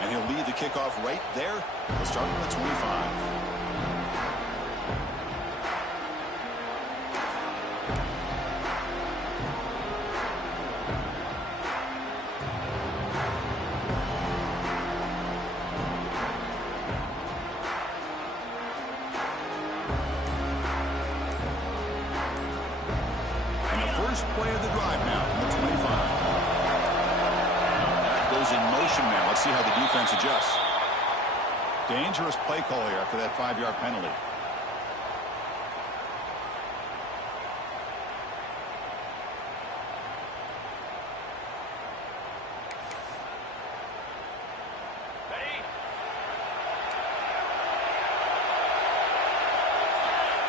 And he'll lead the kickoff right there. He'll start on the 25. First play of the drive now from the 25. That goes in motion now. Let's see how the defense adjusts. Dangerous play call here after that 5-yard penalty.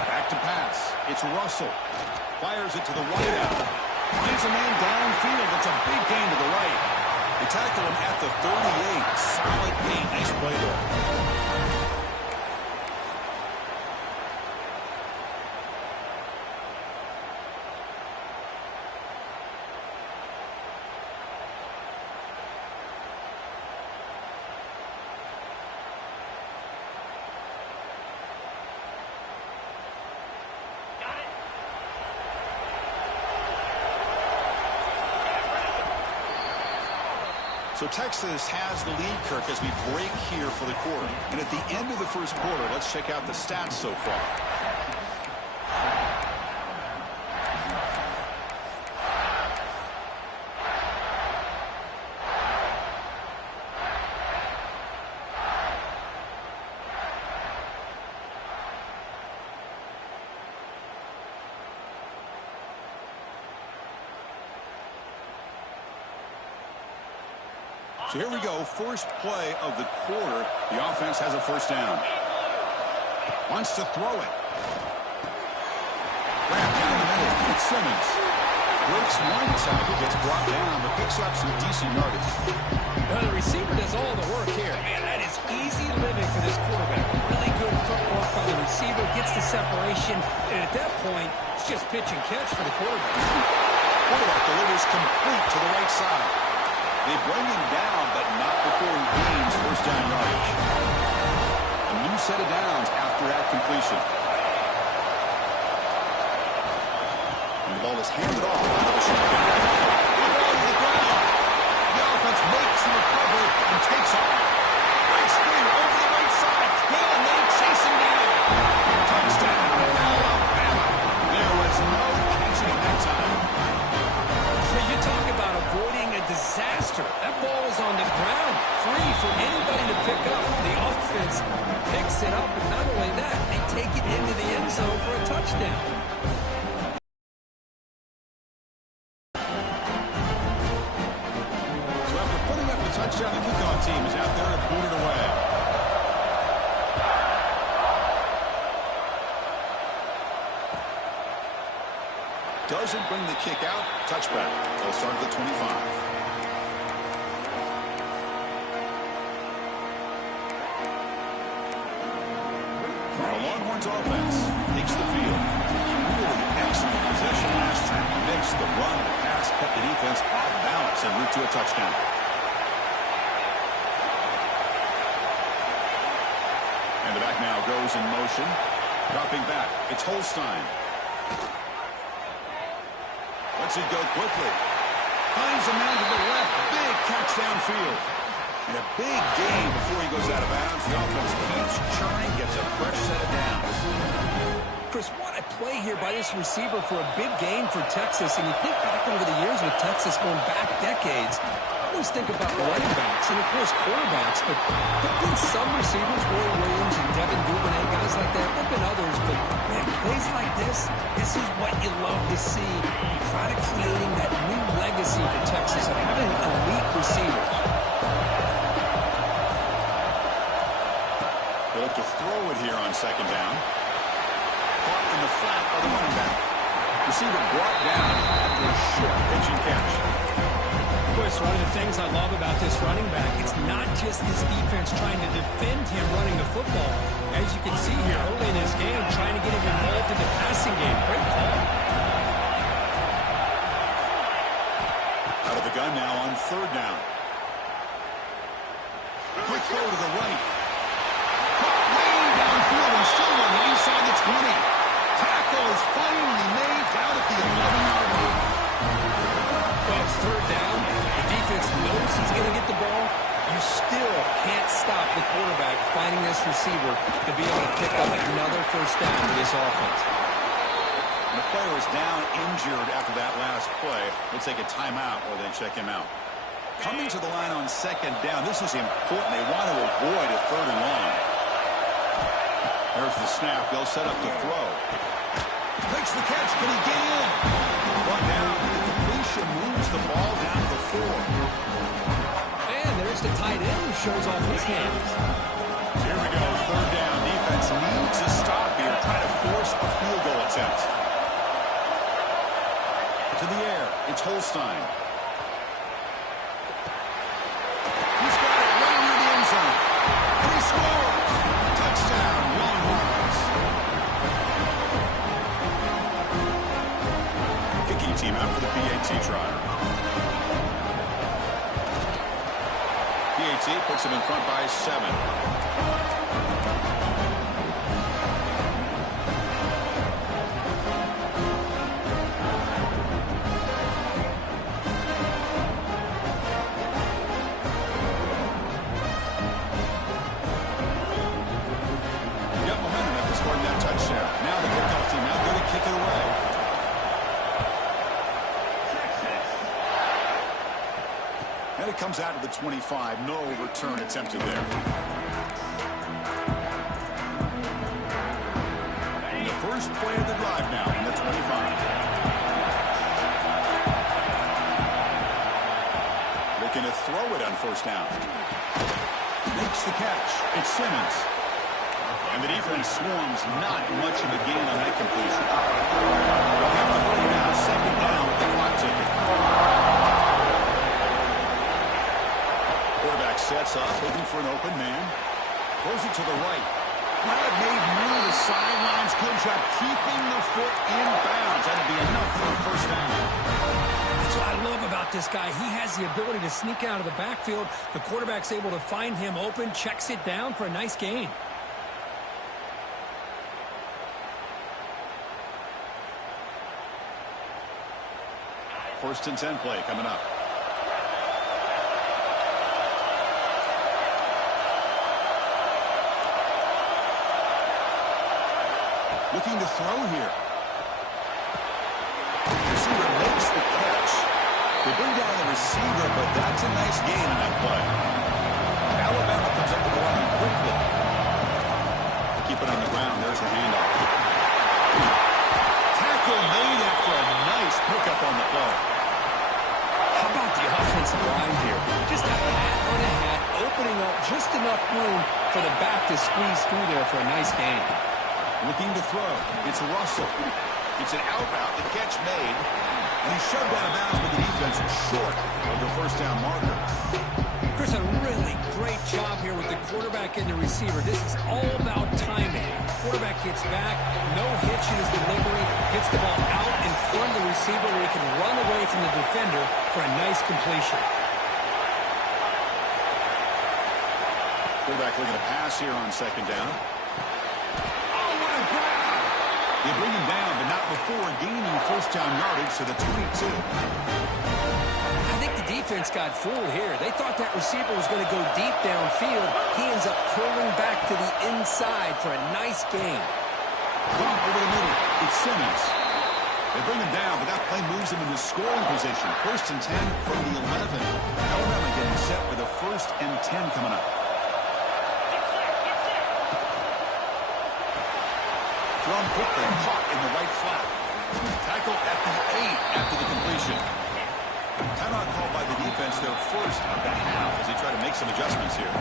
Back to pass. It's Russell. Fires it to the wide out. Finds a man downfield. It's a big gain to the right. They tackle him at the 38. Solid gain. Nice play there. So Texas has the lead, Kirk, as we break here for the quarter. And at the end of the first quarter, let's check out the stats so far. So here we go, first play of the quarter. The offense has a first down. Wants to throw it. Wrapped down the middle. It's Simmons. Breaks one tackle, gets brought down, but picks up some decent yardage. Well, the receiver does all the work here. Man, that is easy living for this quarterback. Really good footwork by the receiver, gets the separation, and at that point, it's just pitch and catch for the quarterback. Quarterback delivers complete to the right side. They bring him down, but not before he gains first down yardage. A new set of downs after that completion. And the ball is handed off into the shotgun. To the ground. The offense makes the recovery and takes off. Nice screen over the right side. Hill and they chase him down. Touchdown, Alabama. There was no catching him that time. So you talk about avoiding a disaster. That ball is on the ground, free for anybody to pick up. The offense picks it up, and not only that, they take it into the end zone for a touchdown. So after putting up the touchdown, the kickoff team is out there to boot it away. Doesn't bring the kick out. Touchback. They'll start at the 25. Longhorns offense takes the field. Really excellent possession last time. Mixed the run and the pass, kept the defense off balance en route to a touchdown. And the back now goes in motion. Dropping back. It's Holstein. Lets it go quickly. Finds a man to the left. Big catch downfield. And a big gain before he goes out of bounds. The offense keeps churning, gets a fresh set of downs. Chris, what a play here by this receiver for a big gain for Texas. And you think back over the years with Texas going back decades, I always think about running backs and, of course, quarterbacks. But there have been some receivers, Roy Williams and Devin Duvernay, guys like that. There have been others, but, man, plays like this is what you love to see. You try to creating that new legacy for Texas of having elite receivers. They look to throw it here on second down. Caught in the flat by the running back. Receiver brought down after a short pitch and catch. Chris, one of the things I love about this running back, it's not just this defense trying to defend him running the football. As you can see here early in this game, trying to get him involved in the passing game. Great call. Out of the gun now on third down. quick throw to the right. Way downfield and still running inside the 20. Tackle is finally made down at the 11-yard line. Well, it's third down. The defense knows he's going to get the ball. You still can't stop the quarterback finding this receiver to be able to pick up another first down for this offense. The player is down injured after that last play. We'll take a timeout or then check him out. Coming to the line on second down, this is important. They want to avoid a third and long. There's the snap. They'll set up the throw. Makes the catch. Can he get in? Brought down. The completion moves the ball down to the 4. And there's the tight end who shows off his hands. Here we go. Third down. Defense needs a stop here. Try to force a field goal attempt. To the air. It's Holstein. He's got it right near the end zone. And he scores. Touchdown, Longhorns. Kicking team out for the PAT try. PAT puts him in front by 7. Comes out of the 25. No return attempted there. And the first play of the drive now in the 25. Looking to throw it on first down. Makes the catch. It's Simmons. And the defense swarms. Not much of a gain on that completion. They'll have to bring it out second down with the clock ticking. Sets up, looking for an open man. Throws it to the right. That made near the sidelines. Good job keeping the foot in bounds. That'll be enough for a first down. That's what I love about this guy. He has the ability to sneak out of the backfield. The quarterback's able to find him open, checks it down for a nice gain. First and 10 play coming up. Looking to throw here. The receiver makes the catch. They bring down the receiver, but that's a nice gain on that play. Alabama comes up with the line quickly. Keep it on the ground. There's the handoff. Tackle made after a nice pickup on the play. How about the offensive line here? Just a hat on a hat, opening up just enough room for the back to squeeze through there for a nice gain. Looking to throw. It's Russell. It's an out route. The catch made. And he's shoved out of bounds, but the defense is short of the first down marker. Chris, a really great job here with the quarterback and the receiver. This is all about timing. Quarterback gets back, no hitch in his delivery, gets the ball out in front of the receiver where he can run away from the defender for a nice completion. Quarterback looking to pass here on second down. They bring him down, but not before gaining first down yardage to the 22. I think the defense got fooled here. They thought that receiver was going to go deep downfield. He ends up pulling back to the inside for a nice gain. Bump over the middle. It's Simmons. They bring him down, but that play moves him into scoring position. First and 10 from the 11. Alabama getting set with a first and 10 coming up. Thrown quickly, caught in the right flat. Tackle at the 8 after the completion. Timeout called by the defense, their first of the half as they try to make some adjustments here.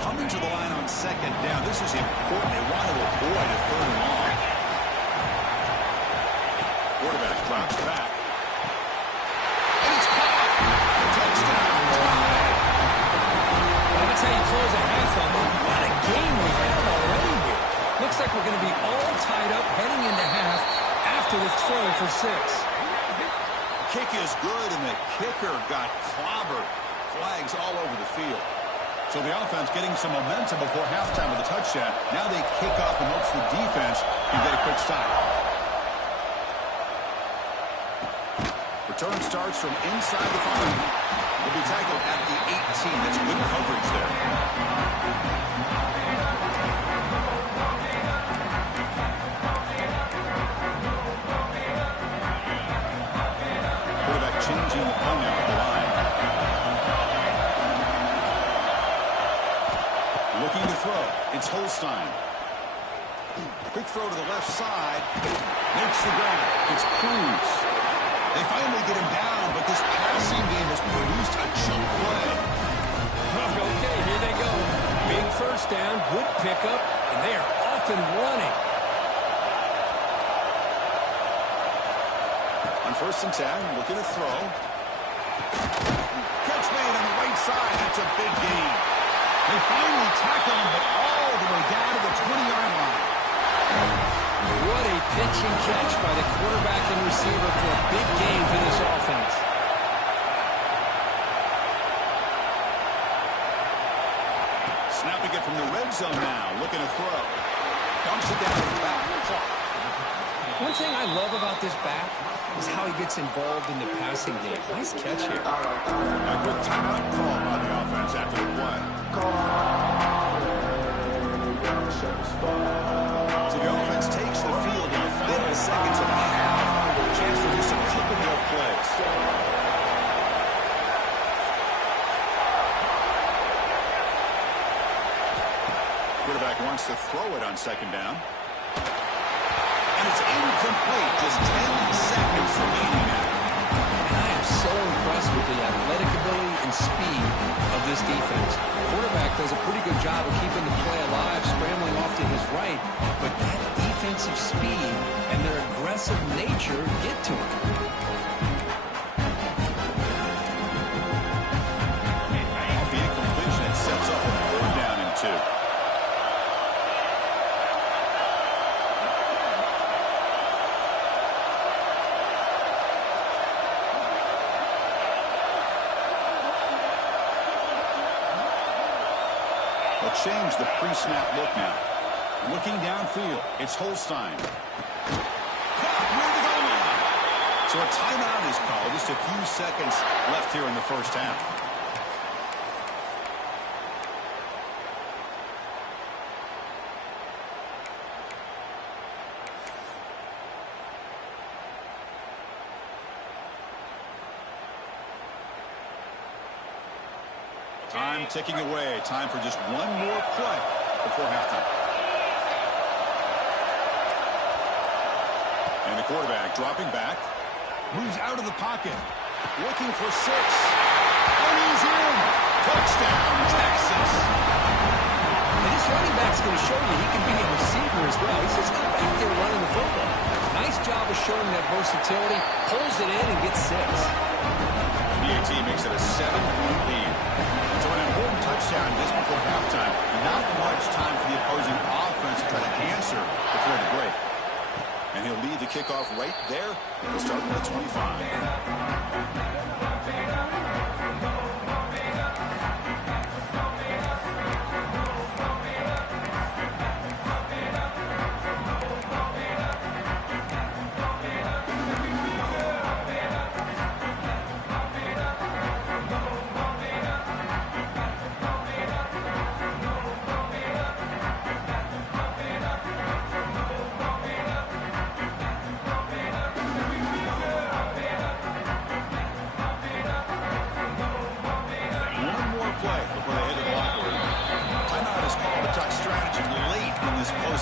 Coming to the line on second down. This is important. They want to avoid a third and long. Quarterback drops back. And it's caught. Touchdown. That's how you close a half on it. What a game we've had already here. Looks like we're going to be all tied up heading into half after this throw for 6. kick is good, and the kicker got clobbered. Flags all over the field. So the offense getting some momentum before halftime with a touchdown. Now they kick off in hopes the defense can get a quick stop. Return starts from inside the 5. Will be tackled at the 18. That's good coverage there. Quarterback changing the play now at the line. Looking to throw. It's Holstein. Quick throw to the left side. Makes the grab. It's Cruz. They finally get him down, but this passing game has produced a chunk play. Okay, here they go. Big first down, good pickup, and they are off and running. On 1st and 10, looking to throw. Catch made on the right side. That's a big gain. They finally tackle him, but all the way down to the 20-yard line. What a pitch and catch by the quarterback and receiver for a big gain for this offense. Snapping it from the red zone now. Looking to throw. Dumps it down to the back. One thing I love about this back is how he gets involved in the passing game. Nice catch here. A quick timeout call by the offense after the play. So the offense takes the field in the final seconds of the half. Chance to do some couple more plays. Quarterback wants to throw it on 2nd down. And it's incomplete. Just 10 seconds remaining now. And I am so impressed with the athletic ability and speed of this defense. The quarterback does a pretty good job of keeping the play alive, scrambling off to his right, but that defensive speed and their aggressive nature get to him. Off the incompletion, it sets up a 4th down and 2. Change the pre-snap look now. Looking downfield, it's Holstein. Caught near the goal line. So a timeout is called. Just a few seconds left here in the first half. Time ticking away. Time for just one more play before halftime. And the quarterback dropping back. Moves out of the pocket. Looking for 6. And he's in. Touchdown, Texas. And this running back's going to show you he can be a receiver as well. He's just not back there running the football. Nice job of showing that versatility. Pulls it in and gets 6. DAT makes it a 7-point lead. So an important touchdown just before halftime. Not much time for the opposing offense to try to answer before the break. And he'll lead the kickoff right there. He'll start with the 25.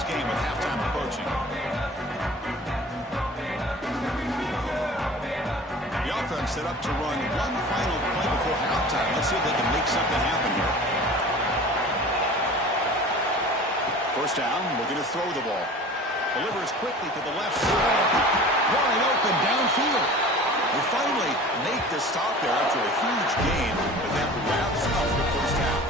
Game with halftime approaching. The offense set up to run one final play before halftime. Let's see if they can make something happen here. 1st down, looking to throw the ball. Delivers quickly to the left side. Wide open downfield. They finally make the stop there after a huge gain, but that wraps up the first half.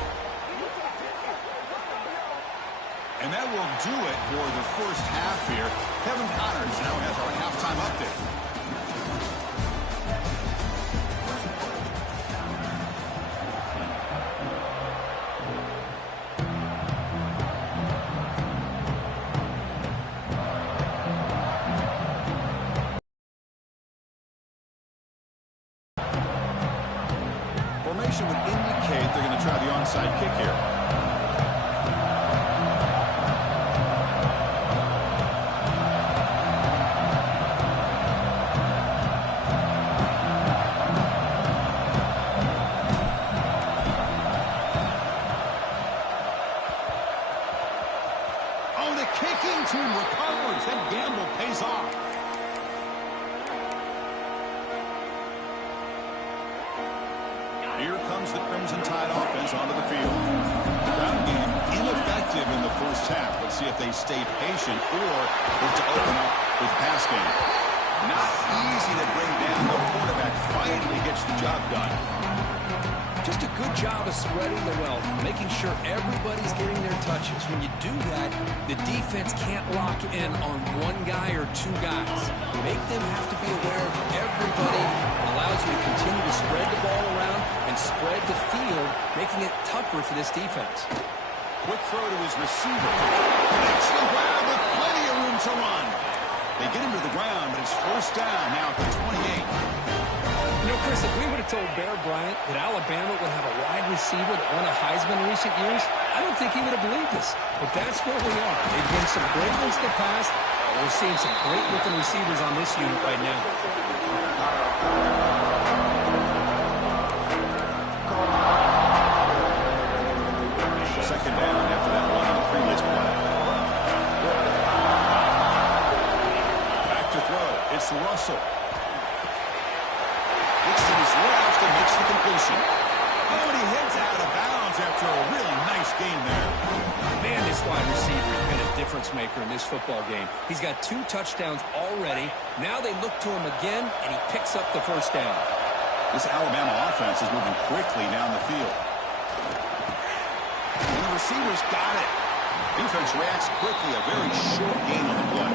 And that will do it for the first half here. Kevin Connors now has our halftime update. onside kick here. Oh, the kicking team recovers. That gamble pays off. Here comes the Crimson Tide offense onto the field. Ground game ineffective in the first half. Let's see if they stay patient or look to open up with pass game. Not easy to bring down. The quarterback finally gets the job done. Just a good job of spreading the wealth, making sure everybody's getting their touches. When you do that, the defense can't lock in on one guy or two guys. Make them have to be aware of everybody. It allows you to continue to spread the ball around and spread the field, making it tougher for this defense. Quick throw to his receiver. Makes the grab with plenty of room to run. They get him to the ground, but it's first down now at the 28. You know, Chris, if we would have told Bear Bryant that Alabama would have a wide receiver that won a Heisman in recent years, I don't think he would have believed us. But that's where we are. They've been some great ones in the past. We're seeing some great-looking receivers on this unit right now. Second down after that one on the previous play. Back to throw. It's Russell. Looks to his left and makes the completion. Oh, and he heads out of bounds after a really nice game there. Man, this wide receiver has been a difference maker in this football game. He's got 2 touchdowns already. Now they look to him again, and he picks up the first down. This Alabama offense is moving quickly down the field. And the receiver's got it. Defense reacts quickly. A very short gain on the play.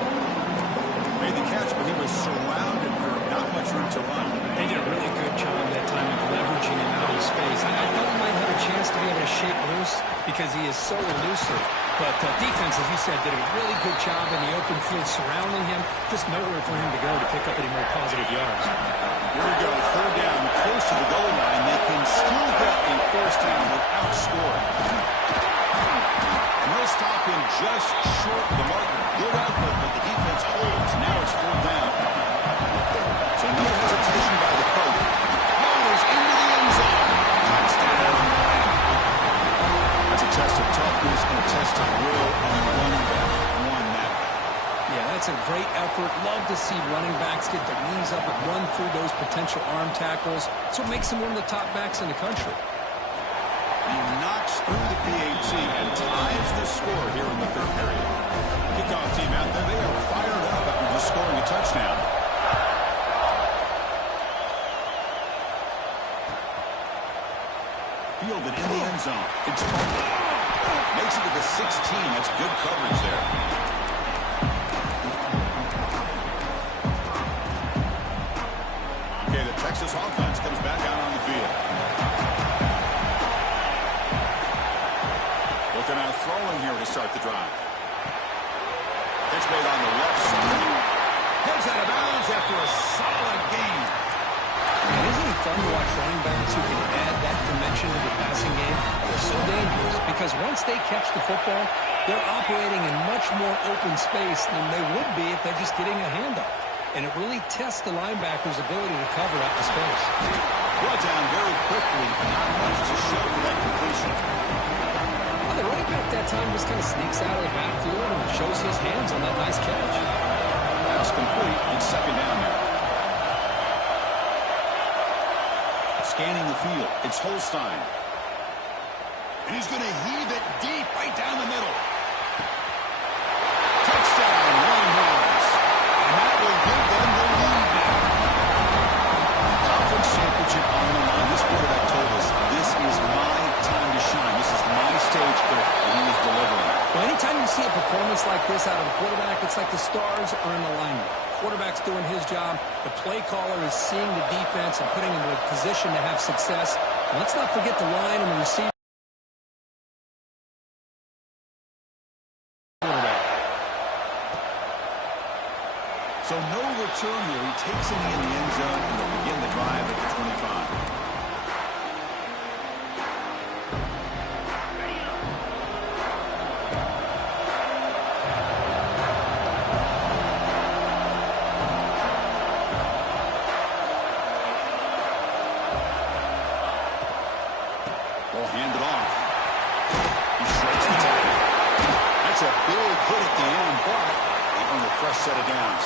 Made the catch, but he was surrounded for not much room to run. They did a really good job that time of leveraging him out of space. I thought he might have a chance to be able to shake loose because he is so elusive. But defense, as you said, did a really good job in the open field surrounding him. Just nowhere for him to go to pick up any more positive yards. Here we go, third down, close to the goal line. They can still get a first down without scoring. And they'll stop him just short of the marker. Good effort, but the defense holds. Now it's fourth down. So no hesitation by the coach. Rolls into the end zone. Touchdown. That's a test of toughness and a test of will, and the running back won that. Yeah, that's a great effort. Love to see running backs get their knees up and run through those potential arm tackles. That's what makes him one of the top backs in the country. He knocks through the PAT and ties the score here in the third period. Kickoff team out there, they are fired up after just scoring a touchdown. Fielded in the end zone. It's makes it to the 16. That's good coverage there. Okay, the Texas offense comes back out on the field. Looking at throwing here to start the drive. Pitch made on the left side. Heads out of bounds after a solid game. And isn't it fun to watch running backs who can add that dimension to the passing game? They're so dangerous because once they catch the football, they're operating in much more open space than they would be if they're just getting a handoff. And it really tests the linebacker's ability to cover out the space. Brought down very quickly. Not much to show for that completion. Well, the running back that time just kind of sneaks out of the backfield and shows his hands on that nice catch. Pass complete. It's second down now. Scanning the field. It's Holstein. And he's going to heave it deep right down the middle. Touchdown, Longhorns. And that will give them the lead now. Conference championship on the line. This quarterback told us, this is my time to shine. This is my stage, Kirk, and he was delivering. Well, anytime you see a performance like this out of a quarterback, it's like the stars are in alignment. Quarterback's doing his job. The play caller is seeing the defense and putting him in a position to have success. And let's not forget the line and the receiver. So no return here. He takes it in the end zone and will begin the drive at the 25. fresh set of downs.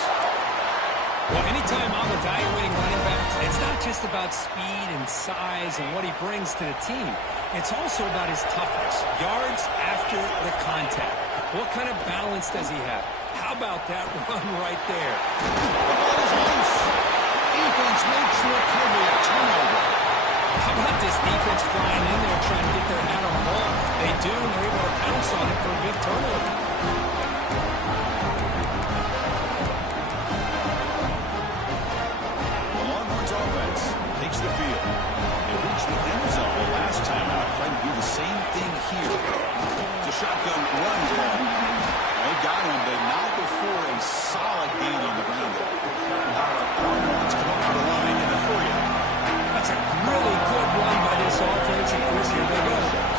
Well, anytime I'm evaluating running backs, it's not just about speed and size and what he brings to the team. It's also about his toughness, yards after the contact. What kind of balance does he have? How about that run right there? The ball is loose. Defense makes the recovery, a turnover. How about this defense flying in there trying to get their hat on the ball? They do, and they're able to pounce on it for a big turnover. The Longhorns offense takes the field. They reached the end zone the last time out. Trying to do the same thing here. It's a shotgun run ball. They got him, but not before a solid gain on the ground there. Let's come up to the line in a hurry. That's a really good run by this offense, and Chris, here they go.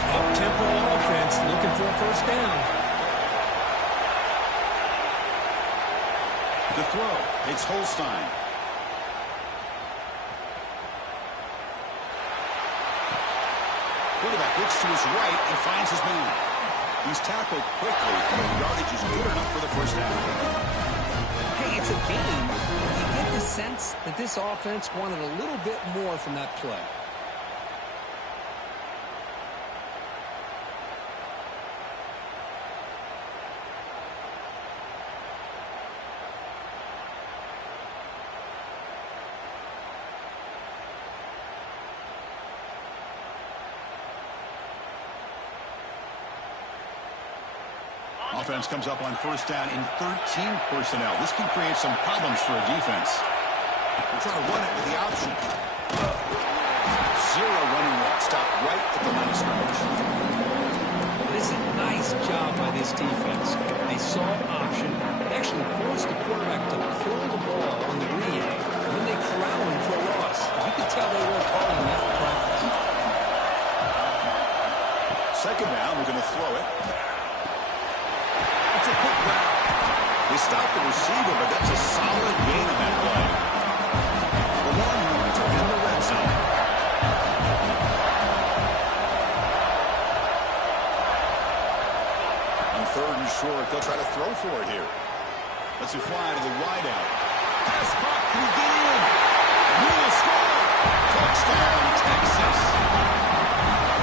Up-tempo offense looking for a first down. To throw, it's Holstein. Quarterback looks to his right and finds his man. He's tackled quickly, and the yardage is good enough for the first down. Hey, it's a game. You get the sense that this offense wanted a little bit more from that play. Offense comes up on first down in 13 personnel. This can create some problems for a defense. We're trying to run it with the option. Zero running route. Stop right at the line of scrimmage. This is a nice job by this defense. They saw an option. They actually forced the quarterback to pull the ball on the read, and then they corralled him for a loss. You could tell they worked hard on that practice. Second down, we're going to throw it. It's a quick route. They stopped the receiver, but that's a solid gain on that play. The Longhorns are in the red zone. On third and short, they'll try to throw for it here. Let's it fly to the wideout. Pass caught. Can he get in? Will score. Touchdown, Texas.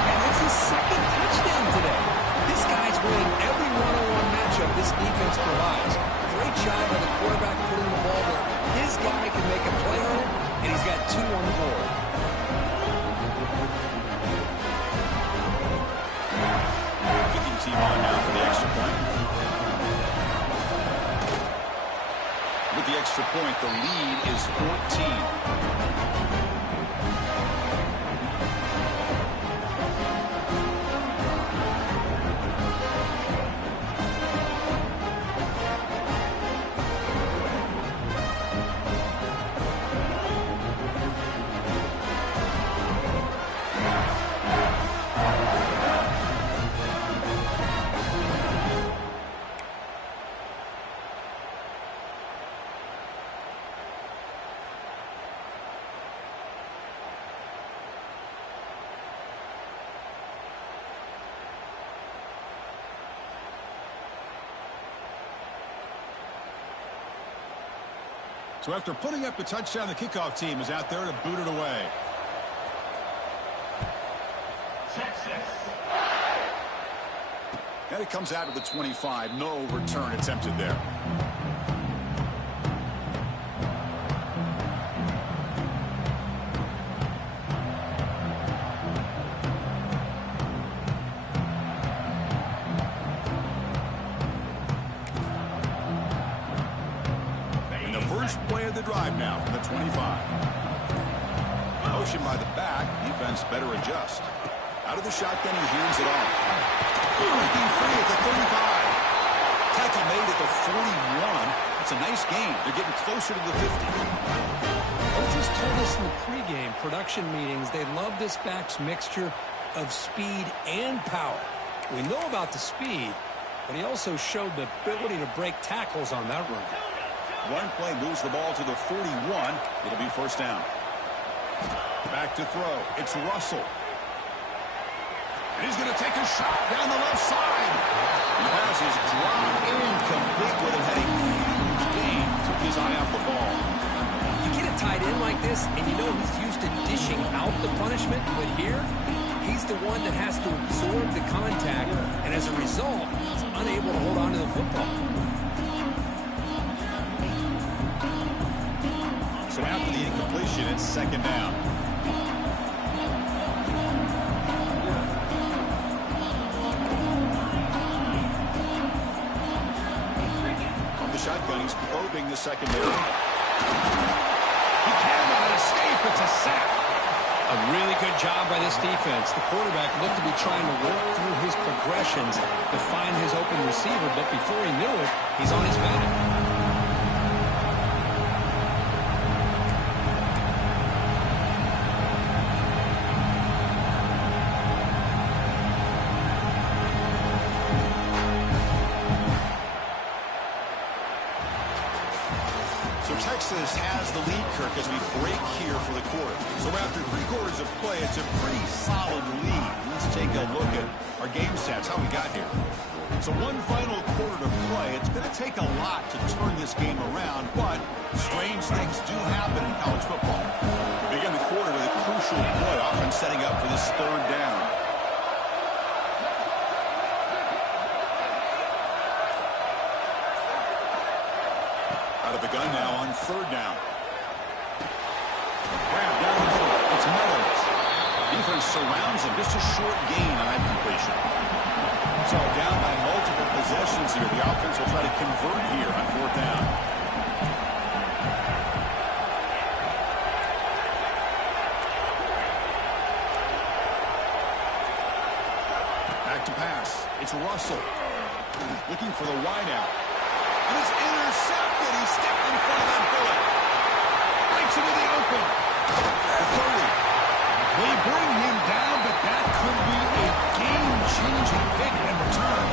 And that's his second touchdown today. This guy's winning every one-on-one matchup this defense provides. Great job by the quarterback putting the ball where his guy can make a play on it, and he's got two on the board. Kicking team on now for the extra point. With the extra point, the lead is 14. So after putting up the touchdown, the kickoff team is out there to boot it away. And it comes out of the 25. No return attempted there. Play of the drive now from the 25. Motion by the back. Defense better adjust. Out of the shotgun, he hands it off. Breaking free at the 35. Tackle made at the 41. It's a nice game. They're getting closer to the 50. Coaches told us in the pregame production meetings they love this back's mixture of speed and power. We know about the speed, but he also showed the ability to break tackles on that run. One play moves the ball to the 41. It'll be first down. Back to throw. It's Russell. And he's going to take a shot down the left side. The pass is dropped incomplete with him heading huge gain. Took his eye off the ball. You get a tight end like this, and you know he's used to dishing out the punishment, but here, he's the one that has to absorb the contact, and as a result, he's unable to hold on to the football. So after the incompletion, it's second down. On the shotgun, he's probing the secondary. He cannot escape. It's a sack. A really good job by this defense. The quarterback looked to be trying to work through his progressions to find his open receiver, but before he knew it, he's on his back. Texas has the lead, Kirk, as we break here for the quarter. So after 3 quarters of play, it's a pretty solid lead. Let's take a look at our game stats, how we got here. So one final quarter to play. It's going to take a lot to turn this game around, but strange things do happen in college football. We begin the quarter with a crucial play, often setting up for this third down. Out of the gun now on third down. Grab down the middle. It's Meadows. Defense surrounds him. Just a short gain on that completion. So down by multiple possessions here. The offense will try to convert here on fourth down. Back to pass. It's Russell. Looking for the wideout. And it's intercepted. He stepped in front of that bullet. Breaks into the open. The 30. They bring him down, but that could be a game-changing pick in return.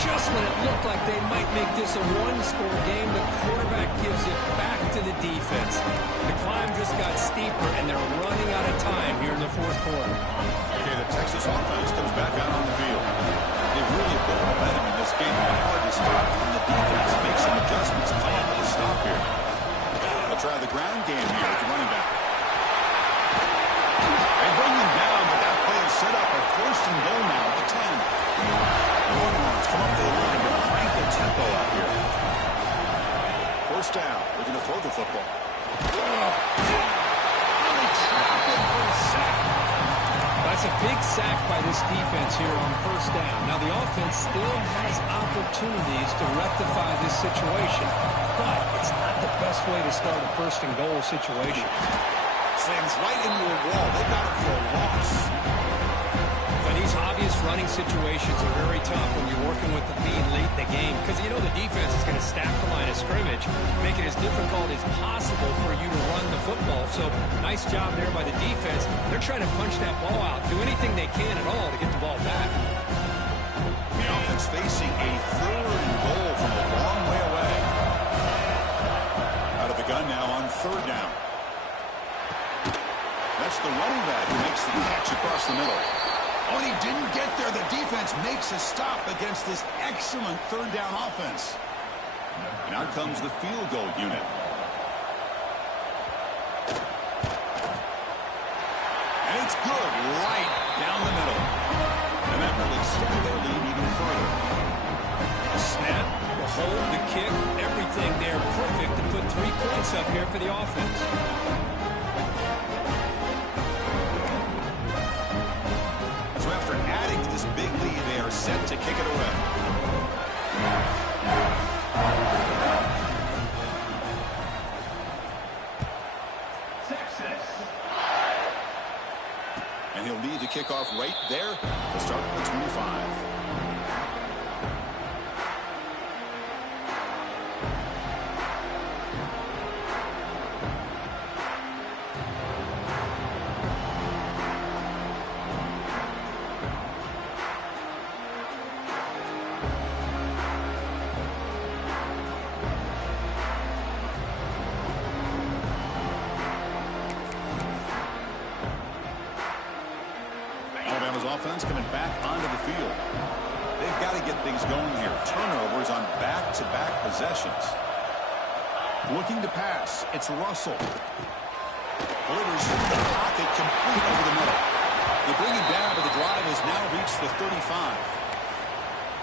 Just when it looked like they might make this a one-score game, the quarterback gives it back to the defense. The climb just got steeper, and they're running out of time here in the fourth quarter. Okay, the Texas offense comes back out on the field. They really put momentum in this game. Hard to stop, and the defense makes some adjustments. Plan to stop here. They'll try the ground game here with the running back. They bring him down, but that play is set up a first and goal now at the 10. The Longhorns come up to the line to crank the tempo out here. First down, looking to throw the football. Really trapped him for a sack. That's a big sack by this defense here on first down. Now, the offense still has opportunities to rectify this situation, but it's not the best way to start a first and goal situation. Slams right into a wall. They got it for a loss. But these obvious running situations are very tough when you're working with the lead late in the game, because you know the defense is going to stack the line of scrimmage, make it as difficult as possible for you to run the football. So nice job there by the defense. They're trying to punch that ball out, do anything they can at all to get the ball back. The offense facing a third and goal from a long way away. Out of the gun now on third down. That's the running back who makes the catch across the middle. Oh, and he didn't get there. The defense makes a stop against this excellent third down offense. And out comes the field goal unit. And it's good right down the middle. And that will extend their lead even further. The snap, the hold, the kick, everything there perfect to put 3 points up here for the offense. So after adding to this big lead, they are set to kick it away. Texas. And he'll lead the kickoff right there to start the 25. Offense coming back onto the field. They've got to get things going here. Turnovers on back-to-back possessions. Looking to pass. It's Russell. Delivers from the pocket, complete over the middle. They bring him down, but the drive has now reached the 35.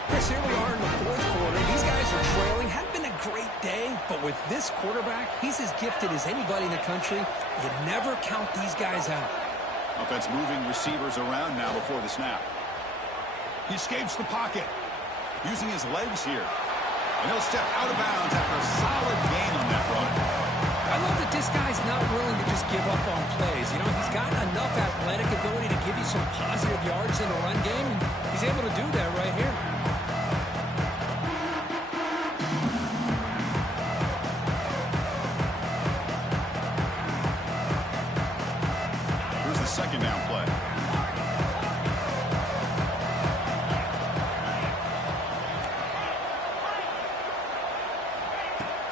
Chris, here we are in the fourth quarter. These guys are trailing. Hadn't been a great day, but with this quarterback, he's as gifted as anybody in the country. You never count these guys out. Offense moving receivers around now before the snap. He escapes the pocket, using his legs here. And he'll step out of bounds after a solid gain on that run. I love that this guy's not willing to just give up on plays. You know, he's got enough athletic ability to give you some positive yards in the run game, and he's able to do that right here. Here's the second down play.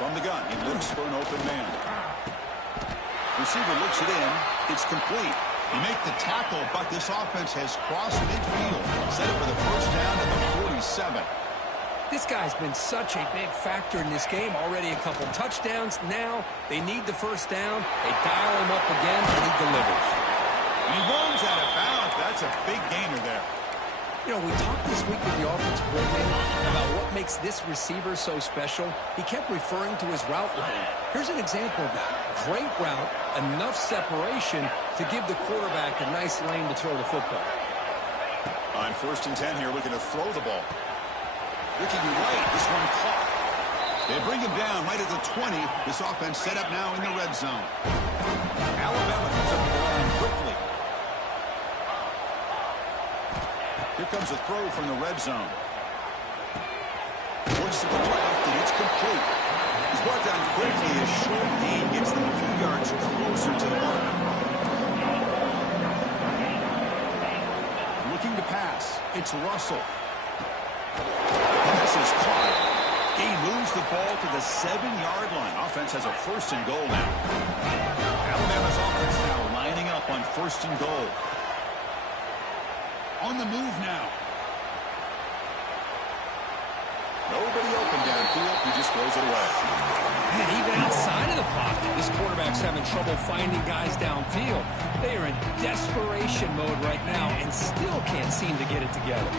From the gun, he looks for an open man. Receiver looks it in. It's complete. He make the tackle, but this offense has crossed midfield. Set it for the first down at the 47. This guy's been such a big factor in this game. Already a couple touchdowns. Now they need the first down. They dial him up again, and he delivers. And he runs out of bounds. That's a big gainer there. You know, we talked this week with the offensive coordinator about what makes this receiver so special. He kept referring to his route running. Here's an example of that. Great route, enough separation to give the quarterback a nice lane to throw the football. On 1st and 10 here, looking to throw the ball. Looking right, this one caught. They bring him down right at the 20. This offense set up now in the red zone. Alabama comes up with the line quickly. Here comes a throw from the red zone. Looks to the left, and it's complete. He's brought down quickly. A short gain gets them a few yards closer to the mark. Looking to pass. It's Russell. Pass is caught. He moves the ball to the 7-yard line. Offense has a 1st and goal now. Alabama's offense now lining up on 1st and goal. On the move now. Nobody open downfield. He just throws it away. And even outside of the pocket, this quarterback's having trouble finding guys downfield. They are in desperation mode right now and still can't seem to get it together.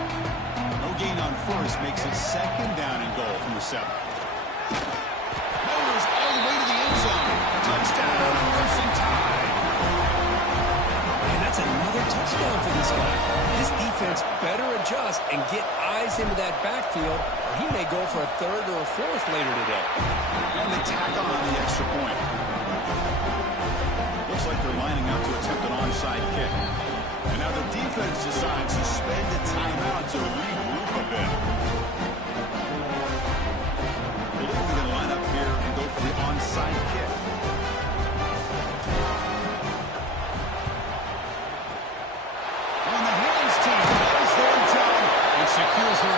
No gain on 1st makes it 2nd down and goal from the 7. Motors all the way to the end zone. Touchdown, Carson Tide. And that's another touchdown for this guy. This defense better adjust and get eyes into that backfield, or he may go for a 3rd or a 4th later today. And they tack on the extra point. Looks like they're lining up to attempt an onside kick. And now the defense decides to spend a timeout to regroup a bit. I believe they're going to line up here and go for the onside kick. On the hands team does their job and secures her